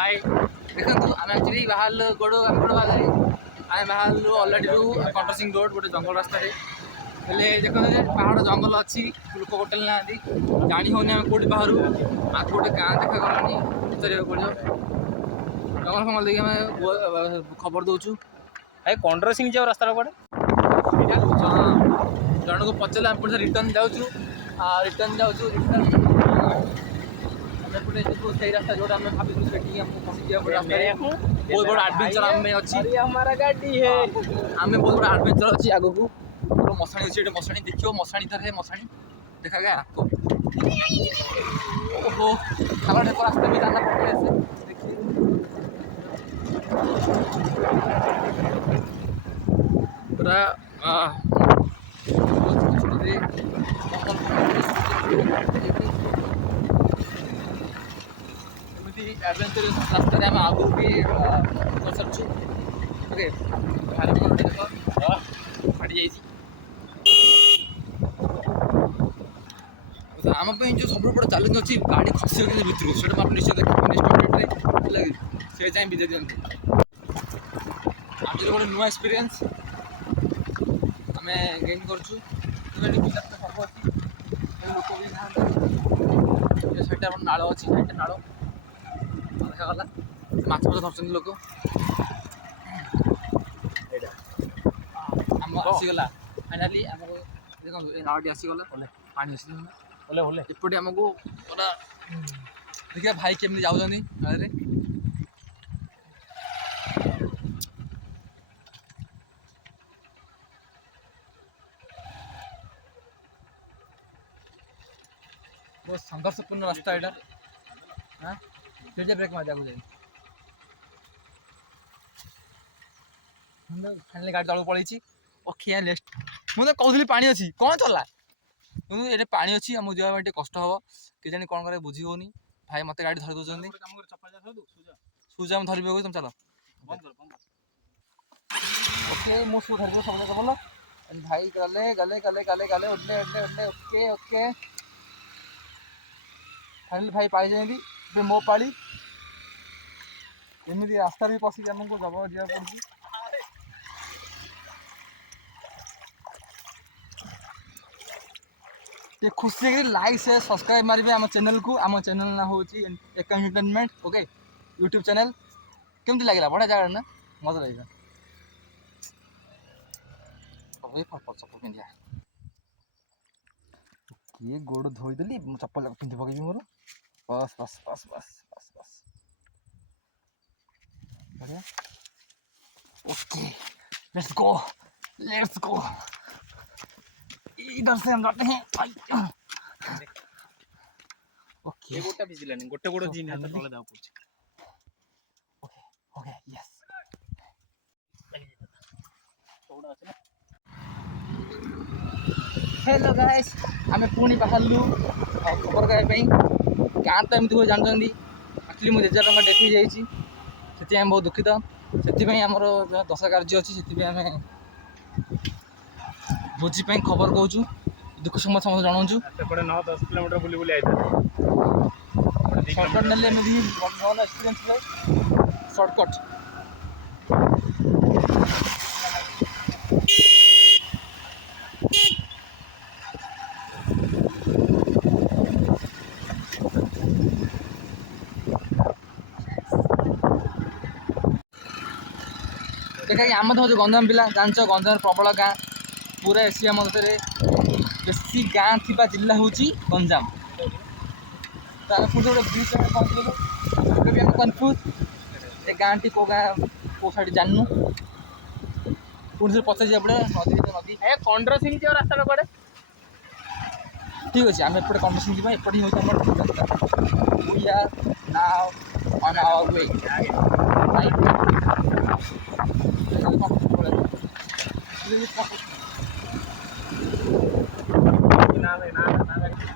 हाय देखो आम एक्चुअली बाहर गोड़ बाहर आम बाहर अलरेडी कंटर सिंह रोड गोटे जंगल रास्ता हेले देखो पहाड़ जंगल अच्छी लोक होटेल ना जानी होनी आम कौट बाहर आगे गोटे गाँ देखा गलानी पचार पड़ो जंगल फंगल देखिए आम खबर दौचु भाई कंटर सिंह जाओ रास्ता कड़े जन को पचारे आम पुणी रिटर्न जाऊँ रिटर्न जाऊँ एपटे से रास्ता जो आम भाभी फसी रास्ता बहुत बड़ा एडवेंचर आम अच्छी हमारा गाड़ी है आम बहुत बड़ा एडवेंचर अच्छी आग को मशाणी अच्छी मशाणी देखियो मशाणी तरह मशाणी देखा गया ओहो खाला ढेक रास्ते भी जाना पड़ता है देखिए पूरा एडवेंचरस रास्ते आम आगू भी कर सकु ओके देख फाटी जा आम जो सब बड़ा चैलेंज अच्छी गाड़ी खसी भितर से निश्चय देखिए से चाहे विजय दिखते आज गोटे नुआ एक्सपीरियंस आम गेन करुँ सब अच्छी लोक भी ना साइड नाल अच्छी साइड नाल देखा माछ धरते लोक आम आसीगला फाइनाली आमको देखो ये नाड़ी आसीगला पानी आसी एपटे आमको पूरा देखिए भाई केमती जाऊँगी नाले बहुत संघर्षपूर्ण रास्ता यहाँ हाँ फिर ब्रेक मार जाए फाइनाली गाड़ी तक पलैची ओके लेस्ट मुझे कहूली पानी अच्छी कौन चला କିନ୍ତୁ ଏଠି ପାଣି ଅଛି ଆମକୁ ଯିବା ପାଇଁ ଟିକେ କଷ୍ଟ ହେବ କେଜାଣି କ'ଣ କରିବା ବୁଝି ହେଉନି ଭାଇ ମୋତେ ଗାଡ଼ି ଧରି ଦେଉଛନ୍ତି ସୁଜା ମୁଁ ଧରିବି ତମେ ଚାଲ ଓକେ ମୁଁ ସୁ ଧରିବି ସବୁ ଯାକ ଭଲ ଭାଇ ଗଲେ ଗଲେ ଗଲେ ଗଲେ ଗଲେ ଉଠଲେ ଉଠଲେ ଉଠଲେ ଓକେ ଓକେ फाइनाली भाई पाई जाएंगे ଏବେ ମୋ ପାଳି ଏମିତି ରାସ୍ତାରେ ବି ପଶିକି ଆମକୁ ଜବ ଯିବାକୁ ପଡ଼ୁଛି ये खुशी लाइक से सब्सक्राइब मारे आम चैनल को आम चैनल ना हूँ एका एंटरटेनमेंट ओके यूट्यूब चैनल केमती लगे बढ़िया जगह ना मजा लगे चप्पल पिंधिया किए गोड़ धोईदेली चप्पल पिंधि पकईबी मोर बस बस बस बस बस बस बढ़िया ओके लेट्स गो इधर से हम जाते हैं ओके ये गोटा भिजिलानी गोटे गोड़ जीन हाथ तले दाव पड़छ ओके ओके यस थोड़ा আছে না हेलो गाइस आमे पुणी बाहरलु खबर गाय पई गाँ तो एमती हुए जानते एक्चुअली मो जेजा डेथ हो जाइए से बहुत दुखित से आमर दशा कार्य अच्छी से आम भोजी खबर कहूँ दुख समझ समस्त जनाऊँ 9-10 किलोमीटर बुली बुली सर्टकट ने भल एक्सपीरियंस सर्टकट देखा आम तो हूँ गंजाम पिला जान गंजाम प्रबल गाँ पूरा एशिया मध्य बेसी गाँ थी जिला हूँ गंजाम गोटे ब्रिज भी आम कन्फ्यूज ए गाँ टी कौ गाँ कौ साइड जानू पुणी से पचार जाए पड़े नदी नदी कंटर सिंह जाओ रास्ता कड़े ठीक अच्छे आम एपटे कंटर सिंह जाए एपटे हूँ we are now on our way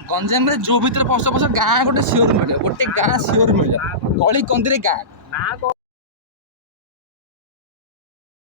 Ganjam जो भितर पश पश गाँ गोटे सियोर मिले गोटे गाँ सियोर मिले गली कंदी गाँ